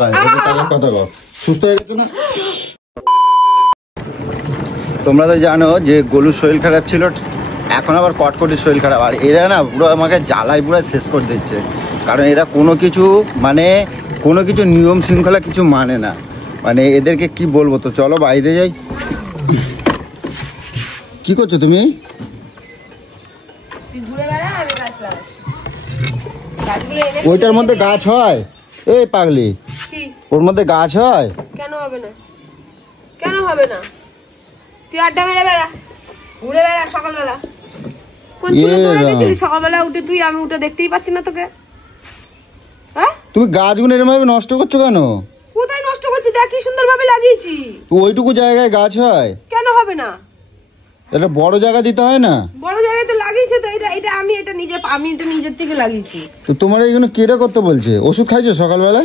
তাকায় কথা কর, সুস্থ হয়ে গেছো না? তোমরা তো জানো যে গোলুর শরীর খারাপ ছিল, এখন আবার কটকটির শরীর খারাপ। আর এরা না পুরো আমাকে জ্বালায় পুরো শেষ করে দিচ্ছে, কারণ এরা কোনো কিছু নিয়ম শৃঙ্খলা কিছু মানে না। মানে এদেরকে কি বলবো, তো চলো বাইরে যাই। কি করছো তুমি? ওইটার মধ্যে গাছ হয়? এই পাগলি, ওর মধ্যে গাছ হয়? কেন হবে না, কেন হবে না? তুই আড্ডা মেরে বেড়া, ঘুরে বেড়া সকালবেলা। কোন চুলো ধরে গেছিস সকালবেলা উঠে তুই? আমি উঠে দেখতেই পাচ্ছি না তোকে। হ্যাঁ, তুমি গাছগুলো এরকম ভাবে নষ্ট করছো কেন? কোথায় নষ্ট করছি? দেখ কি সুন্দর ভাবে লাগিয়েছি। ওইটুকু জায়গায় গাছ হয়? কেন হবে না? এটা বড় জায়গা দিতে হয় না? বড় জায়গায় তো লাগিয়েছে তো। আমি এটা নিজের থেকে লাগিয়েছি। তো তোমার এইগুলো কেটে করতে বলছে? ওষুধ খাইছো সকালবেলা?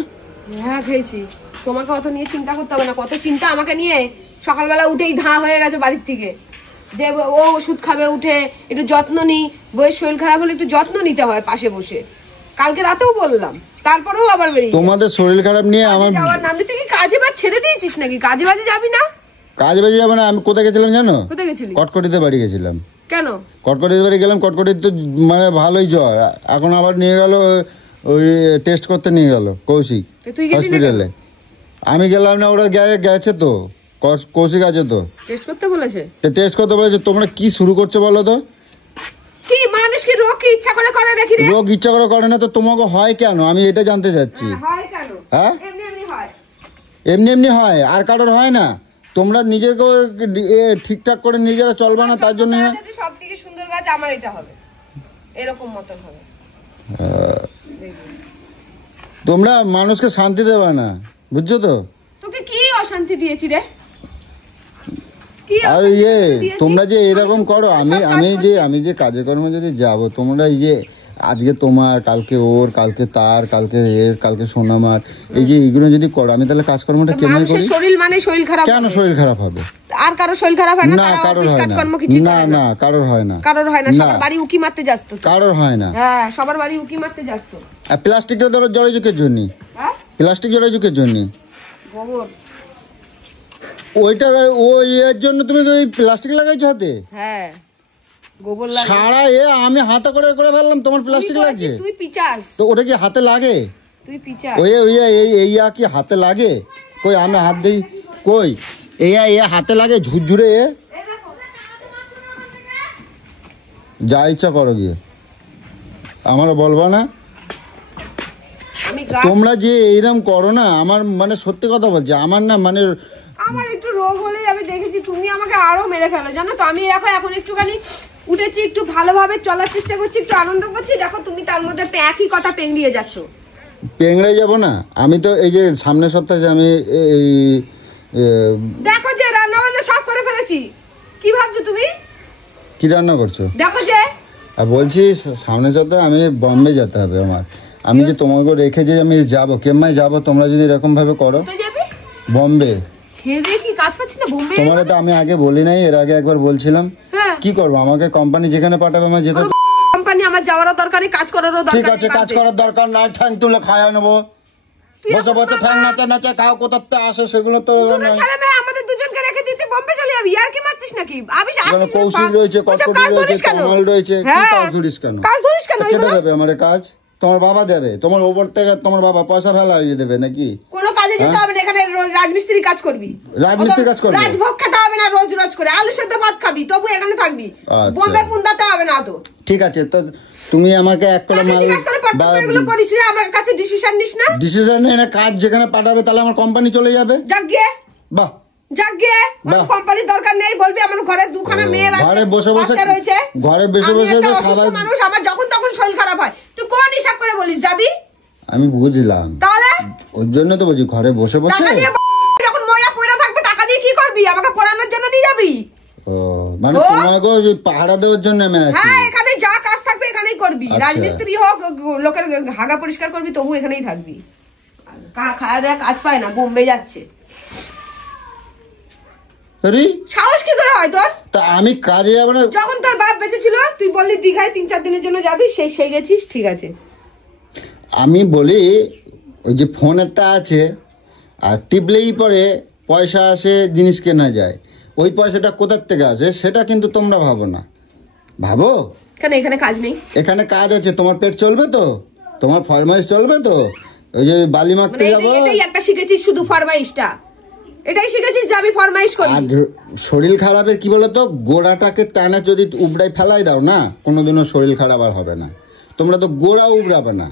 হ্যাঁ খেয়েছি। তোমাকে অত নিয়ে চিন্তা করতে হবে না। কত চিন্তা আমাকে নিয়ে। সকালবেলা উঠেই ধাঁ হয়ে গেছে বাড়ির থেকে, যে ও ওষুধ খাবে, উঠে একটু যত্ন নিই। বইয়ের শরীর খারাপ হলে একটু যত্ন নিতে হয় পাশে বসে। কালকে রাতেও বললাম, তারপরেও আবার বেরিয়ে। তোমাদের শরীর খারাপ নিয়ে আমার যাওয়ার নাম নেই। তুই কি কাজে বাজ ছেড়ে দিয়েছিস নাকি? কাজে বাজে যাবি না? কাজে বাজে যাবো না? আমি কোথায় গেছিলাম জানো? কোথায় গেছিলি? কটকটিতে বাড়ি গেছিলাম। কেন কটকটিতে বাড়ি গেলাম? কটকটিতে তো মানে ভালোই জ্বর, এখন আবার নিয়ে গেল ওই টেস্ট করতে নিয়ে গেল কৌশিক হসপিটালে। আমি গেলাম না, ওরা গেছে তো, কৌশিক আছে তো, টেস্ট করতে বলেছে। টেস্ট করতে বলেছে। তোমরা কি শুরু করছো বলো তো? কি মানুষ কি রোগ কি ইচ্ছা করে করে নাকি রে? রোগ ইচ্ছা করে করে না তো তোমাকে হয় কেন, আমি এটা জানতে চাচ্ছি। হয় কেন? হ্যাঁ, এমনি এমনি হয়। এমনি এমনি হয়, আর কারোর হয় না? তোমরা নিজেকে ঠিকঠাক করে নিজেরা চলবা না, তার জন্য। সব থেকে সুন্দর গাছ আমার এটা হবে, এরকম মতন হবে। তোমরা মানুষকে শান্তি দেবে না, বুঝছো তো? তোকে কি অশান্তি দিয়েছি রে? আর তোমরা যে এরকম করো, আমি যে কাজে কর্মে যদি যাবো, তোমরা এই যে আজকে তোমার, কালকে ওর, কালকে তার, কালকে এর, কালকে সোনামার, এই যে এইগুলো যদি করো, আমি তাহলে কাজকর্মটা কেমন করি? শরীর মানে শরীর খারাপ। কেন শরীর খারাপ হবে? আর কারো শরীর খারাপ হয় না? না, কারোর হয় না। না, কারোর হয় না। কারোর হয় না। সবার বাড়ি উকি মারতে যাস তো? কারোর হয় না। হ্যাঁ, সবার বাড়ি উকি মারতে যাস তো। আর প্লাস্টিকটা ধরো জলযুগের জন্য। হ্যাঁ, প্লাস্টিক জলযুগের জন্য। গোবর ওইটা ওই এর জন্য তুমি ওই প্লাস্টিক লাগাইছো হাতে? হ্যাঁ, গোবর লাগে সারা আমি হাতে করে করে ফেললাম, তোমার প্লাস্টিক লাগছে? তুই পিচাস তো ওটা কি হাতে লাগে? তুই পিচাস। ওই এই কি হাতে লাগে? কই আমি হাত দিই, কই এই হাতে লাগে ঝুরঝুরে। যা ইচ্ছা করো গিয়ে, আমারও বলবা না। তোমরা যে এইরকম করো না, আমার মানে সত্যি কথা বলছি, আমার না মানে আমার একটু রোগ হলে আমি দেখেছি তুমি আমাকে আরো মেরে ফেলো, জানো তো। আমি এখন একটুখানি উঠেছি, একটু ভালোভাবে চলার চেষ্টা করছি, একটু আনন্দ করছি। দেখো তুমি তার মধ্যে একই কথা পেংড়িয়ে যাচ্ছ। পেংড়ে যাব না আমি তো। এই যে সামনের সপ্তাহে আমি দেখো যে রান্না বান্না সব করে ফেলেছি। কি ভাবছো তুমি? কি রান্না করছো? দেখো যে বলছি সামনের সপ্তাহে আমি বম্বে যেতে হবে আমার। আমি যে তোমাকে রেখে যে আমি যাবো, কেমন যাবো? তোমরা যদি এরকম ভাবে করো। বম্বে তোমার তো আমি আগে বলি নাই, এর আগে একবার বলছিলাম। কি করবো? আমাকে কোম্পানি যেখানে পাঠাবে আমার যেতে। কোম্পানি আমার যাওয়ারও দরকার নেই, কাজ করারও দরকার নেই। ঠিক আছে, কাজ করার দরকার নাই, ঠ্যাং তুলে খাওয়া নেবো। বসে বসে ঠ্যাং নাচা নাচা কাউ কোথাতে আসে সেগুলো তো আমাদের দুজনকে রেখে দিতে বম্বে চলে যাবি? আর কি মারছিস নাকি? কৌশিক রয়েছে, কটকটি রয়েছে, কমল রয়েছে, কি কাজ ধরিস কেন? কাজ ধরিস কেন? কেটে দেবে আমার কাজ? তোমার বাবা দেবে? তোমার ওপর থেকে তোমার বাবা পয়সা ফেলা হয়ে দেবে নাকি? কোনো কাজে যেতে হবে না, এখানে রাজমিস্ত্রি কাজ করবি। রাজমিস্ত্রি কাজ করবি? রাজভোগ খেতে হবে না রোজ রোজ করে, আলু সেদ্ধ ভাত খাবি, তবু এখানে থাকবি। বোম্বে পুন্দাতে হবে না তো। ঠিক আছে, তো তুমি আমাকে এক করে মাল এগুলো করিস রে, আমার কাছে ডিসিশন নিস না। ডিসিশন নেই না, কাজ যেখানে পাঠাবে তাহলে আমার কোম্পানি চলে যাবে। যাক গিয়ে, বাহ যাক গিয়ে, কোম্পানির দরকার নেই। বলবি আমার ঘরে দুখানা মেয়ে ঘরে বসে বসে রয়েছে, ঘরে বসে বসে খাবার মানুষ। আমার যখন তখন শরীর খারাপ হয়, তুই কোন হিসাব করে বলিস যাবি? আমি বুঝলাম, তাহলে ওর জন্য তো বলছি ঘরে বসে বসে। যখন ময়লা পয়লা থাকবে টাকা দিয়ে কি করবি? আমাকে পড়ানোর জন্য নিয়ে যাবি? ও মানে তোমাকে পাহারা দেওয়ার জন্য আমি আছি। হ্যাঁ, এখানে যা কাজ থাকবে এখানেই করবি। রাজমিস্ত্রি হোক, লোকের হাগা পরিষ্কার করবি, তবু এখানেই থাকবি। খাওয়া দাওয়া কাজ পায় না, বোম্বে যাচ্ছে। সাহস কি করে হয় তোর? তা আমি কাজে যাব না। যখন তোর বাপ বেঁচে ছিল তুই বললি দীঘায় 3-4 দিনের জন্য যাবি, সেই গেছিস, ঠিক আছে। আমি বলি ওই যে ফোন একটা আছে, আর টিপলেই পরে পয়সা আসে, জিনিস কেনা যায়। ওই পয়সাটা কোথার থেকে আসে সেটা কিন্তু তোমরা ভাবো না। ভাবো কেন এখানে কাজ নেই? এখানে কাজ আছে, তোমার পেট চলবে তো, তোমার ফরমাইশ চলবে তো। ওই যে বালি মাখতে যাবো, এটাই একটা শিখেছিস, শুধু ফরমাইশটা এটাই শিখেছিস যে আমি ফরমাইশ করি। আর শরীর খারাপের কি বলতো, গোড়াটাকে টানা যদি উবড়াই ফেলাই দাও না, কোনোদিনও শরীর খারাপ আর হবে না। তোমরা তো গোড়া উবড়াবে না,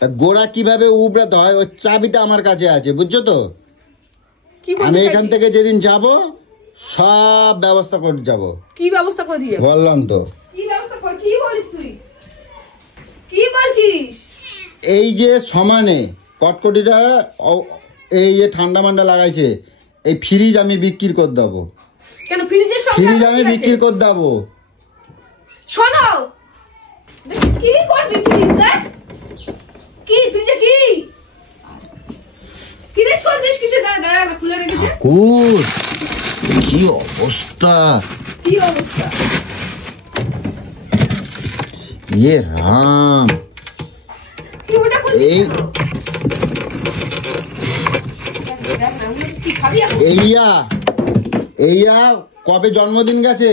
তা গোড়া কিভাবে উবড়াতে হয় ওই চাবিটা আমার কাছে আছে, বুঝছো তো? আমি এখান থেকে যেদিন যাব সব ব্যবস্থা করে যাব। কি ব্যবস্থা করে দিয়ে বললাম তো? কি ব্যবস্থা করে? কি বলিস তুই? কি বলছিস? এই যে সমানে কটকটিটা এই যে ঠান্ডা মান্ডা লাগাইছে, এই ফ্রিজ আমি বিক্রি করে দেবো। কেন ফ্রিজের সঙ্গে? ফ্রিজ আমি বিক্রি করে দেবো। শোনো, কি করবি ফ্রিজ? দেখ কি ফ্রিজে কি কি রে চলছিস? কিসে দাঁড়া খুলে রেখেছে? কি অবস্থা, কি অবস্থা? ইয়ে রাম, কি ওটা করছিস? এইয়া কবে জন্মদিন গেছে,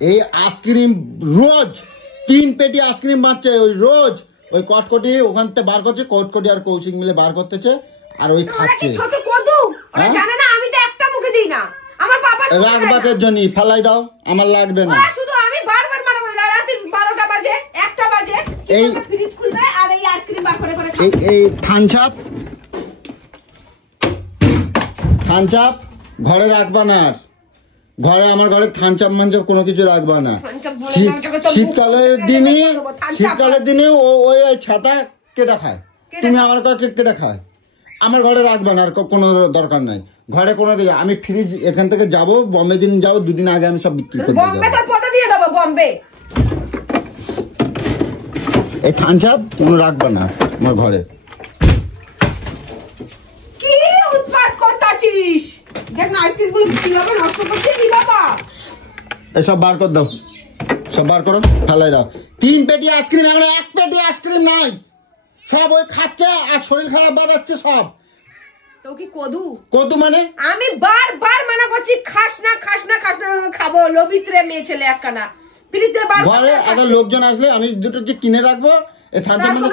এই আইসক্রিম রোজ 3 পেটি আইসক্রিম বাঁচছে, ওই রোজ ওই কটকটি ওখান থেকে বার করছে, কটকটি আর কৌশিক মিলে বার করতেছে, আর ওই খাচ্ছে। ছোট কদু ওরা জানে না, আমি তো একটা মুখে দিই না, আমার বাবা রাখবাকের জন্য ফেলাই দাও, আমার লাগবে না। শুধু আমি বারবার মারাবো, রাতে 12টা বাজে 1টা বাজে এই ফ্রিজ খুলবে আর এই আইসক্রিম বার করে করে খাবে। এই থানচাপ ঘরে রাখবা না, আর ঘরে আমার ঘরে থানচাপ মানচাপ কোনো কিছু রাখবা না। শীতকালের দিনে ওই ছাতা কেটা খায়, তুমি আমার কাছে কেটা খায়, আমার ঘরে রাখবা না, আর কোনো দরকার নাই ঘরে কোনো। আমি ফ্রিজ এখান থেকে যাবো, বম্বে দিন যাবো, 2 দিন আগে আমি সব বিক্রি করে বম্বে তার পথে দিয়ে দেবো। বম্বে এই থানচাপ কোনো রাখবা না আমার ঘরে। কি উৎপাত করতাছিস? দেখ না আইসক্রিম গুলো কিভাবে নষ্ট করছিস। কি বাবা, এসব বার করে দাও, সব বার করো, ফেলাই দাও। 3 পেটি আইসক্রিম, আমরা 1 পেটি আইসক্রিম নাই, সব ওই খাচ্ছে আর শরীর খারাপ বাঁধাচ্ছে সব। তো কি কদু মানে? আমি বারবার মানা করছি, খাস না খাবো, লবিত্রে মেয়ে ছেলে একখানা। প্লিজ দে বার ঘরে আগে লোকজন আসলে আমি দুটো যে কিনে রাখবো, এই ঠান্ডা মানে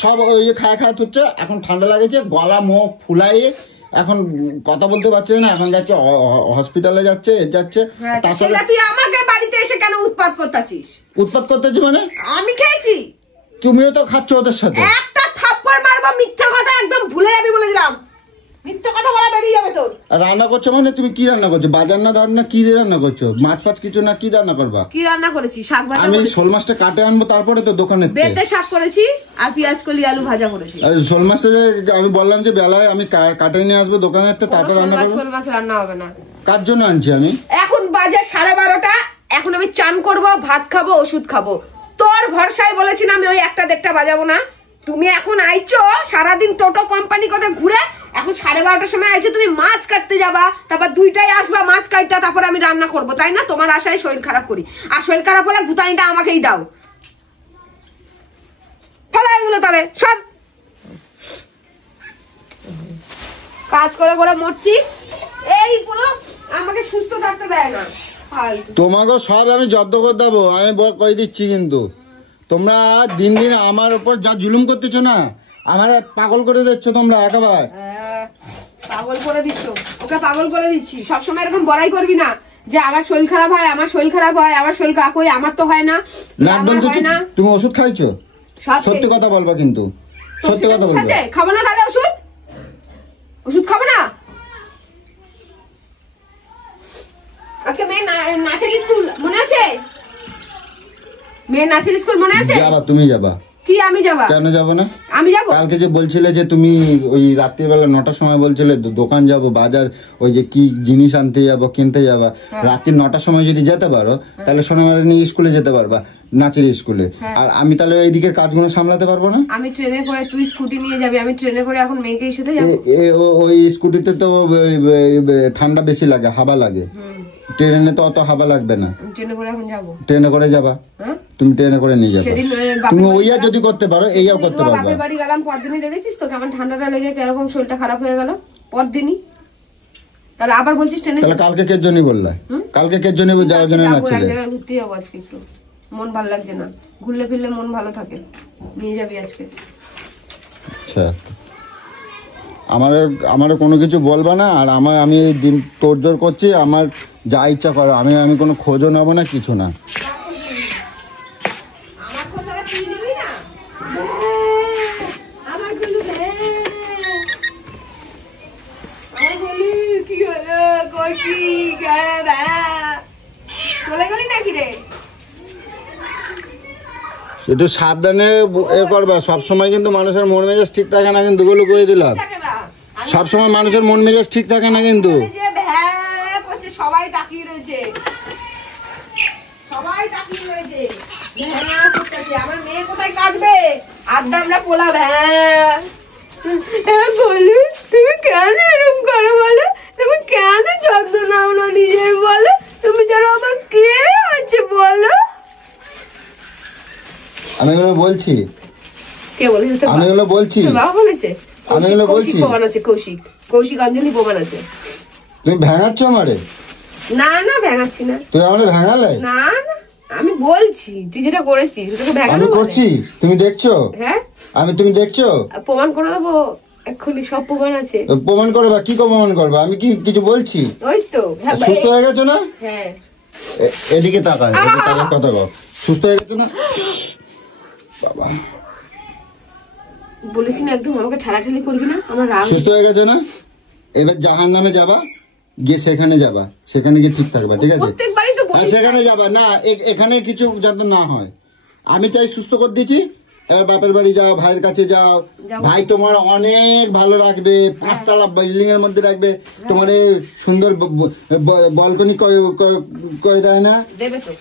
সব ওই খায়া হচ্ছে। এখন ঠান্ডা লাগেছে, গলা মুখ ফুলাই, এখন কথা বলতে পারছে না, এখন যাচ্ছে হসপিটালে যাচ্ছে। তাছাড়া তুই আমাকে বাড়িতে এসে কেন উৎপাত করতাছিস? উৎপাত করতেছি মানে? আমি খেয়েছি, তুমিও তো খাচ্ছ ওদের সাথে। একটা থাপ্পড় মারবা, মিথ্যা কথা একদম ভুলে যাবি বলে দিলাম। মিথ্যা কথা বলা বেরিয়ে যাবে তোর। রান্না করছো মানে তুমি কি রান্না করছো? বাজার না ধার না কি রান্না করছো? মাছ ফাছ কিছু না কি রান্না করবা? কি রান্না করেছি? শাক ভাজা। আমি শোল মাছটা কাটে আনবো, তারপরে তো দোকানে বেতে শাক করেছি আর পেঁয়াজ কলি আলু ভাজা করেছি। শোল মাছটা আমি বললাম যে বেলায় আমি কাটে নিয়ে আসবো দোকানে, তারপর রান্না করবো। শোল মাছ রান্না হবে না। কার জন্য আনছি আমি? এখন বাজে 12:30। এখন আমি চান করবো, ভাত খাবো, ওষুধ খাবো। তোর ভরসায় বলেছিলাম আমি ওই 1টা বাজাবো না। তুমি এখন আইছো সারাদিন টোটো কোম্পানি কথা ঘুরে, এখন 12:30টার সময় আইছো তুমি মাছ কাটতে যাবা, তারপর 2টায় আসবা মাছ কাটটা, তারপর আমি রান্না করবো, তাই না? তোমার আশায় শরীর খারাপ করি, আর শরীর খারাপ হলে গুতানিটা আমাকেই দাও। ফেলা এগুলো তাহলে সব কাজ করে করে মরছি, এই পুরো আমাকে সুস্থ থাকতে দেয় না। তোমাকে সব আমি জব্দ করে দেবো, আমি কই দিচ্ছি। কিন্তু তোমরা দিন দিন আমার উপর যা জুলুম করতেছো না, আমার পাগল করে দিচ্ছ তোমরা একেবারে। পাগল করে দিচ্ছ, ওকে পাগল করে দিচ্ছি। সবসময় এরকম বড়াই করবি না যে আমার শরীর খারাপ হয়, আমার শরীর খারাপ হয়, আমার শরীর খারাপ হয়। আমার তো হয় না। তুমি ওষুধ খাইছো? সত্যি কথা বলবা, কিন্তু সত্যি কথা বলবা। খাবো না তাহলে ওষুধ খাবো না। আচ্ছা, মেয়ে নাচের স্কুল মনে আছে? মেয়ের নাচের স্কুল মনে আছে? যাবা, তুমি যাবা। কি আমি যাবা? কেন যাবো না? আমি যাবো। কালকে যে বলছিলে যে তুমি ওই রাত্রিবেলা 9টার সময় বলছিলে দোকান যাবো, বাজার ওই যে কি জিনিস আনতে যাবো, কিনতে যাবা, রাত্রি 9টার সময় যদি যেতে পারো তাহলে সোনামারা নিয়ে স্কুলে যেতে পারবা, নাচের স্কুলে। আর আমি তাহলে এইদিকের কাজগুলো সামলাতে পারবো না। আমি ট্রেনে করে, তুই স্কুটি নিয়ে যাবি, আমি ট্রেনে করে এখন মেয়েকে সাথে যাবো। ওই স্কুটিতে তো ঠান্ডা বেশি লাগে, হাওয়া লাগে, ট্রেনে তো অত হাওয়া লাগবে না। ট্রেনে করে এখন যাবো। ট্রেনে করে যাবা। তুমি ট্রেনে করে নিয়ে যাবে। সেদিন তুমি ওইয়া যদি করতে পারো এইয়াও করতে পারবে। বাপের বাড়ি গেলাম পরদিনই, দেখেছিস তো কেমন ঠান্ডাটা লেগে কিরকম শরীরটা খারাপ হয়ে গেল পরদিনই। তাহলে আবার বলছিস ট্রেনে? তাহলে কালকে কের জন্য বললা? কালকে কের জন্য যাওয়ার জন্য না ছিল? এক জায়গায় ঘুরতে যাবো আজকে, একটু মন ভালো লাগছে না, ঘুরলে ফিরলে মন ভালো থাকে, নিয়ে যাবি আজকে। আচ্ছা, আমার কোনো কিছু বলবা না। আর আমি এই দিন তোড়জোড় করছি, আমার যা ইচ্ছা করো, আমি কোনো খোঁজও নেবো না, কিছু না। একটু সাবধানে এ করবা সবসময়, কিন্তু মানুষের মন মেজাজ ঠিক থাকে না কিন্তু, গুলো কয়ে দিলাম। সবসময় মানুষের মন মেজাজ ঠিক থাকে না কিন্তু। সবাই তাকিয়ে রয়েছে, সবাই তাকিয়ে রয়েছে, আমার মেয়ে কোথায় কাটবে আড্ডা আমরা পোলা বলি। তুমি কেন এরকম করো বলো? তুমি কেন যত্ন নাও না নিজের বলো? তুমি যারা আমার কে আছে বলো? আমি এগুলো বলছি, কে বলেছে? আমি এগুলো বলছি, বাবা বলেছে, আমি এগুলো বলছি। প্রমাণ আছে, কৌশিক অঞ্জলি প্রমাণ আছে। তুমি ভেঙাচ্ছ আমারে? না না ভেঙাচ্ছি না। তুই আমারে ভেঙালে? না না, আমি বলছি তুই যেটা করেছিস ওটাকে ভেঙানো আমি করছি, তুমি দেখছো? হ্যাঁ তুমি দেখছো? প্রমাণ করে দেবো এক্ষুনি, সব প্রমাণ আছে। প্রমাণ করবা? কি প্রমাণ করবা? আমি কি কিছু বলছি? ওই তো সুস্থ হয়ে গেছো না? হ্যাঁ, এদিকে তাকায়, কথা কও। সুস্থ হয়ে গেছো না? বাবা বলেছি না একদম আমাকে ঠেলাঠেলি করবি না, আমার রাগ। সুস্থ হয়ে গেছো না? এবার জাহান্নামে যাবা, গিয়ে সেখানে যাবা, সেখানে গিয়ে ঠিক থাকবা, ঠিক আছে? প্রত্যেকবারই তো বলিস সেখানে যাবা না, এখানে কিছু যাতে না হয়। আমি চাই সুস্থ করে দিয়েছি, এবার বাপের বাড়ি যাও, ভাইয়ের কাছে যাও। ভাই তোমার অনেক ভালো রাখবে, 5 তলা বিল্ডিং এর মধ্যে রাখবে, তোমার সুন্দর বলকনি করে দেয় না? দেবে তো,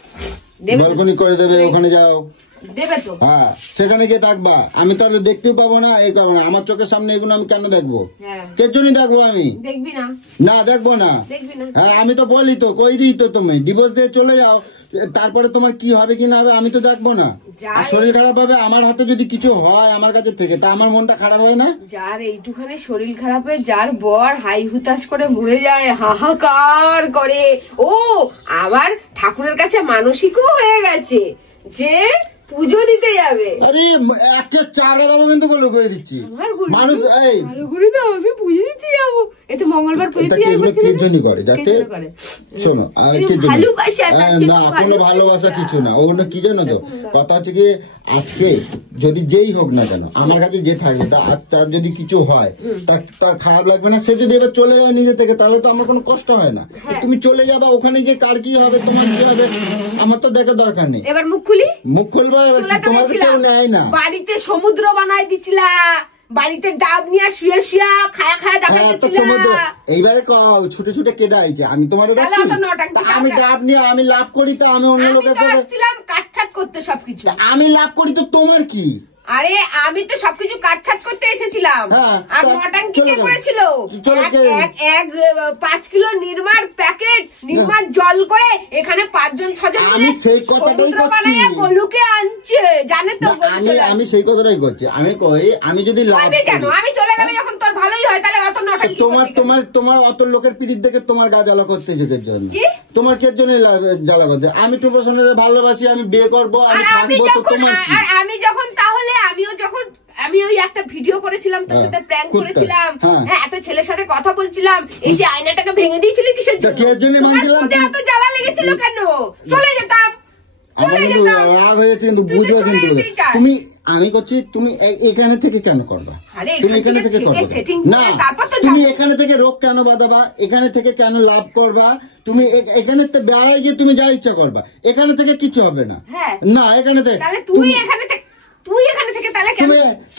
বলকনি করে দেবে, ওখানে যাও। দেবে তো। হ্যাঁ, সেখানে গিয়ে থাকবা। আমি তাহলে দেখতেও পাবো না, এই কারণে আমার চোখের সামনে এগুলো আমি কেন দেখবো? কে জন্য দেখবো আমি? দেখবি না? না দেখবো না। দেখবি না? হ্যাঁ, আমি তো বলি তো, কই দিই তো, তুমি ডিভোর্স দিয়ে চলে যাও, তারপরে তোমার কি হবে কি না হবে আমি তো দেখবো না। আর শরীর খারাপ হবে, আমার হাতে যদি কিছু হয় আমার কাছে থেকে, তা আমার মনটা খারাপ হয় না? যার এইটুখানি শরীর খারাপ হয়ে যার বর হাই হুতাশ করে মরে যায়, হাহাকার করে, ও আবার ঠাকুরের কাছে মানসিকও হয়ে গেছে যে পুজো দিতে যাবে। আরে একে 4 দাম কিন্তু গুলো করে দিচ্ছি মানুষ। এই ঘুরে দাও, আমি পুজো দিতে যাবো, এতে মঙ্গলবার পুজো দিতে যাবো। কি জন্য করে? যাতে শোনো, আর কি জন্য? না, কোনো ভালোবাসা কিছু না, ওগুলো কি জানো তো? কথা হচ্ছে কি, আজকে যদি যেই হোক না কেন আমার কাছে যে থাকবে, তার যদি কিছু হয় তার খারাপ লাগবে না? সে যদি এবার চলে যায় নিজে থেকে, তাহলে তো আমার কোনো কষ্ট হয় না। তুমি চলে যাবা, ওখানে গিয়ে কার কি হবে, তোমার কি হবে, আমার তো দেখার দরকার নেই। এবার মুখ খুলি, মুখ খুলবা। তোমার কেউ নেয় না। বাড়িতে সমুদ্র বানায় দিচ্ছিলা, বাড়িতে ডাব নিয়ে শুয়ে শুয়ে খায়া খায়া দেখাচ্ছিলা। এইবারে ছুটে ছুটে কেটে আইছে, আমি তোমার আমি ডাব নিয়ে আমি লাভ করি, তো আমি অন্য লোকের কাছে কাটছাট করতে সবকিছু আমি লাভ করি, তো তোমার কি? আরে আমি তো সবকিছু কাটছাট করতে এসেছিলাম। আর মটন কি করেছিল? 5 কিলো নির্মার প্যাকেট, নির্মার জল করে এখানে 5 জন 6 জন আমি সেই কথাটাই করছি, গোলুকে আনছে, জানে তো? আমি সেই কথাটাই করছি। আমি কই, আমি যদি লাভ কেন আমি চলে গেলে যখন তোর ভালোই হয়, তাহলে অত নটন কি করবি? তোমার অত লোকের পিড়িত দেখে তোমার গা জ্বালা করতে যেতে জন্য, তোমার কে জন্য জ্বালা করতে? আমি তো পছন্দের ভালোবাসি, আমি বিয়ে করবো, আমি থাকবো, তো তোমার কি? আর আমি যখন, তাহলে আমি ওই একটা ভিডিও করেছিলাম তোর সাথে, প্র্যাঙ্ক করেছিলাম, হ্যাঁ, একটা ছেলের সাথে কথা বলছিলাম, এসে আয়নাটাকে ভেঙে দিয়েছিলি কিসের জন্য? এত জ্বালা লেগেছিল কেন? চলে যেতাম, রাগ হয়েছে কিন্তু বুঝবো, কিন্তু তুমি আমি করছি, তুমি এখানে থেকে কেন করবা? তুমি এখানে থেকে করবা না, তুমি এখানে থেকে রোগ কেন বাঁধাবা? এখানে থেকে কেন লাভ করবা? তুমি এখানে বেড়ায় গিয়ে তুমি যা ইচ্ছা করবা, এখানে থেকে কিছু হবে না। না, এখানে থেকে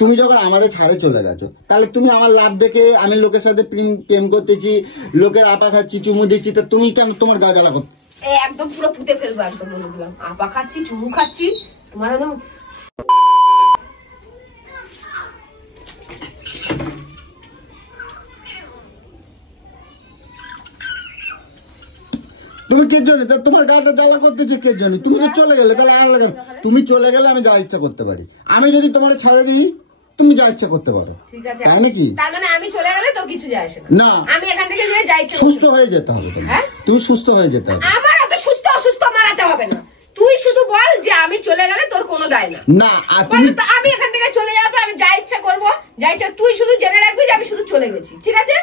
তুমি যখন আমাদের ছাড়ে চলে গেছো, তাহলে তুমি আমার লাভ দেখে আমি লোকের সাথে প্রেম করতেছি, লোকের আপা খাচ্ছি, চুমু দিচ্ছি, তো তুমি কেন তোমার গা জ্বালা করতে? একদম পুরো পুঁতে ফেলবো, একদম মনে করলাম আপা খাচ্ছি, চুমু খাচ্ছি, তোমার একদম। তুমি কে জন্য তোমার গাটা জ্বালা করতেছে কে জন্য? তুমি তো চলে গেলে, তাহলে আর লাগে না। তুমি চলে গেলে আমি যা ইচ্ছা করতে পারি। আমি যদি তোমার ছাড়ে দিই তুমি যা ইচ্ছা করতে পারো, ঠিক আছে? তাই নাকি? তার মানে আমি চলে গেলে তোর কিছু যায় আসে না? না, আমি এখান থেকে যে যা ইচ্ছা সুস্থ হয়ে যেতে হবে তোমার। হ্যাঁ? তুমি সুস্থ হয়ে যেতে হবে। আমার অত সুস্থ অসুস্থ মারাতে হবে না। তুই শুধু বল যে আমি চলে গেলে তোর কোনো দায় না। না, আর বল তুমি তো, আমি এখান থেকে চলে যাওয়ার পর আমি যা ইচ্ছা করবো, যা ইচ্ছা। তুই শুধু জেনে রাখবি যে আমি শুধু চলে গেছি, ঠিক আছে?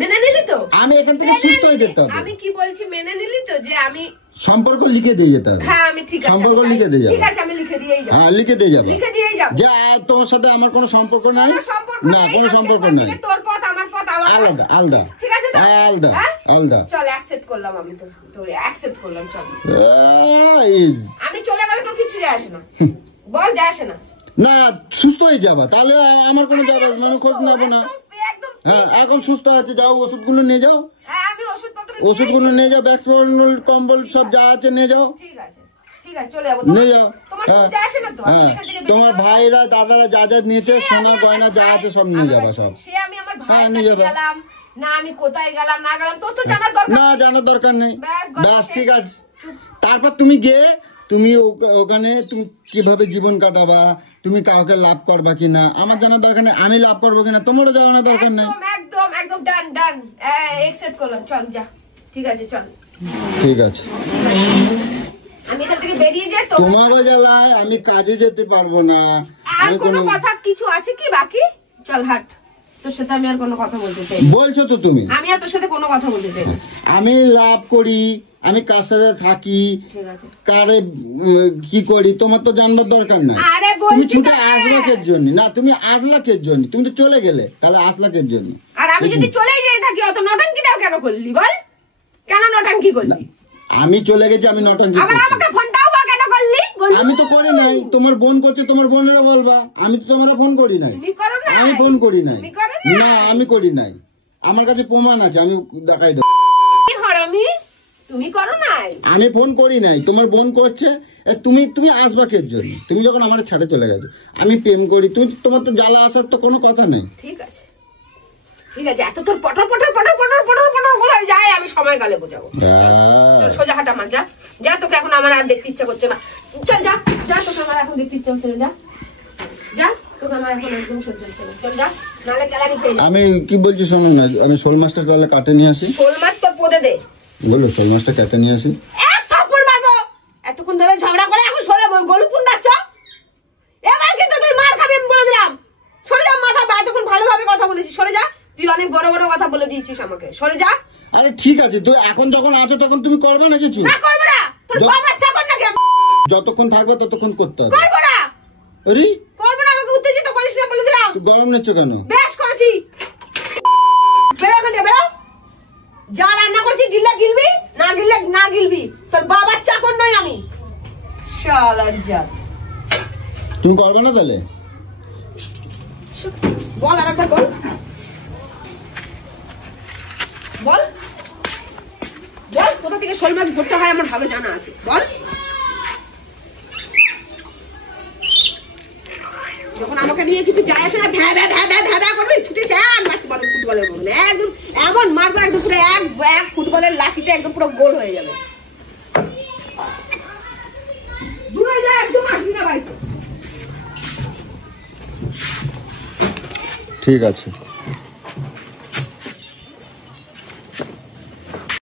মেনে নিলি তো? আমি এখান থেকে সুস্থ হয়ে যেতে হবে। আমি কি বলছি মেনে নিলি তো যে আমি সম্পর্ক লিখে দিয়ে যেতে হবে। হ্যাঁ আমি ঠিক আছে, সম্পর্ক লিখে দিয়ে যাবে। ঠিক আছে আমি লিখে দিয়েই যাব। হ্যাঁ, লিখে দিয়ে যাবে। লিখে দিয়েই যাব যে তোমার সাথে আমার কোনো সম্পর্ক নাই। কোনো সম্পর্ক না, নেই, কোনো আজকের সম্পর্ক পর নাই। থেকে তোর পথ আমার পথ আলাদা আলাদা। ঠিক আছে তো? আলাদা হ্যাঁ? আলাদা। চল অ্যাকসেপ্ট করলাম, আমি তোর অ্যাকসেপ্ট করলাম। চল এই, আমি চলে গেলে তোর কিছু যায় আসে না। বল যায় আসে না? না, সুস্থ হয়ে যাবা, তাহলে আমার কোনো যাবে মানে খোঁজ নেবো না। একদম হ্যাঁ, এখন সুস্থ আছে, যাও ওষুধগুলো নিয়ে যাও। হ্যাঁ আমি ওষুধপত্র ওষুধগুলো নিয়ে যাও, ব্যাগ কম্বল সব যা আছে নিয়ে যাও। ঠিক আছে, ঠিক আছে চলে যাবো। নিয়ে যাও। তোমার হ্যাঁ, কিছু যায় আসে না তো? আমি হ্যাঁ, এখান থেকে তোমার বেরিয়ে ভাইরা দাদারা যা যা নিয়েছে, সে সোনা আমি গয়না আমার যা ভাই- আছে সব নিয়ে যাবা সব। সে আমি আমার হ্যাঁ, ভাইয়ের নিয়ে কাছে যাবে। গেলাম না, আমি কোথায় গেলাম না গেলাম তোর তো জানার দরকার না, নেই। জানার দরকার নেই। ব্যাস, গল্প ব্যাস, শেষ। ঠিক আছে। চুপ। তারপর তুমি গিয়ে তুমি ওখানে তুমি কিভাবে জীবন কাটাবা, তুমি কাউকে লাভ করবা কিনা আমার জানার দরকার নেই। আমি লাভ করবো কিনা তোমারও জানার দরকার নেই। একদম একদম একদম ডান ডান অ্যাকসেপ্ট করলাম। চল যা, ঠিক আছে চল। ঠিক আছে, আমি এখান থেকে বেরিয়ে যাই তো। তোমারও জ্বালায় আমি কাজে যেতে পারবো না। আর আমি কোনো কোনো কথা কিছু আছে কি বাকি? চল হাট, তোর সাথে আমি আর কোনো কথা বলতে চাই না। বলছো তো তুমি। আমি আর তোর সাথে কোনো কথা বলতে চাই না। আমি লাভ করি, আমি কার সাথে থাকি, ঠিক আছে? কারে কি করি তোমার তো জানবার দরকার নাই। আরে তুমি বলছি ছুটে তো, আসলাকের জন্য না, তুমি আসলাকের জন্য, তুমি তো চলে গেলে, তাহলে আসলাকের জন্য। আর আমি যদি চলেই যাই থাকি, অত নটাঙ্কিটাও কেন করলি বল? কেন নটাঙ্কি করলি? আমি চলে গেছি, আমি নটাঙ্কি আবার করছি। আমাকে ফোনটাও বা কেন করলি? বল। আমি তো করি নাই, তোমার বোন করছে, তোমার বোনেরা বলবা। আমি তো তোমার ফোন করি নাই। তুমি করো না? আমি ফোন করি নাই। তুমি করো না? না, আমি করি নাই। আমার কাছে প্রমাণ আছে, আমি দেখাই দেবো। কি হরামি? তুমি করো নাই? আমি ফোন করি নাই, তোমার বোন করছে। তুমি তুমি আসবা কের জন্য? তুমি যখন আমার ছেড়ে চলে গেছো, আমি প্রেম করি, তুমি তোমার তো জ্বালা আসার তো কোনো কথা নেই। ঠিক আছে, ঠিক আছে। এত তোর পটর পটর পটর পটর পটর পটর কোথায় যায় আমি সময় কালে বোঝাবো। চল, সোজা হাঁটা আমার, যা যা। তোকে এখন আমার আর দেখতে ইচ্ছা করছে না। চল যা যা, তোকে আমার এখন দেখতে ইচ্ছা হচ্ছে না। যা যা, তোকে আমার এখন একদম সহ্য হচ্ছে না। চল যা, নাহলে কেলানি খেয়ে যা। আমি কি বলছি শোনো না, আমি শোল মাছটা তাহলে কাটে নিয়ে আসি। শোল মাছ তোর পদে দে। বলো, শোল মাছটা কেটে নিয়ে আসি। এক থাপ্পড় মারবো। এতক্ষণ ধরে ঝগড়া করে এখন শোলে গলু পুন্দাচ্ছ। এবার কিন্তু তুই মার খাবি, আমি বলে দিলাম। সরে যা, মাথা এতক্ষণ ভালোভাবে কথা বলেছিস, সরে যা। তুই অনেক বড় বড় কথা বলে দিয়েছিস আমাকে, সরে যা। আরে ঠিক আছে, তো এখন যখন আছো তখন তুমি করবে না কিছু। না করবো না, তোর বাপ বাচ্চা কর নাকি? যতক্ষণ থাকবে ততক্ষণ করতে হবে। করবো না, আরে করবো না, আমাকে উত্তেজিত করিস না বলে দিলাম। তুই গরম নিচ্ছ কেন? বেশ করেছি, বেরো এখান থেকে, বেরো। যা রান্না করেছি গিললে গিলবি, না গিললে না গিলবি। তোর বাবার চাকর নই আমি, শালার জাত। তুমি করবে না তাহলে? বল আর একটা বল, বল বল। কোথা থেকে শোল মাছ ধরতে হয় আমার ভালো জানা আছে, বল। যখন আমাকে নিয়ে কিছু যায় আসে না, ভ্যা ভ্যা ভ্যা ভ্যা ভ্যা ভ্যা করবি, ছুটিস এক লাঠি মারো ফুটবলের মতন, একদম এমন মারবো একদম পুরো এক ফুটবলের লাঠিতে একদম পুরো গোল হয়ে যাবে। দূরে যা, একদম আসবি না বাড়িতে। ঠিক আছে।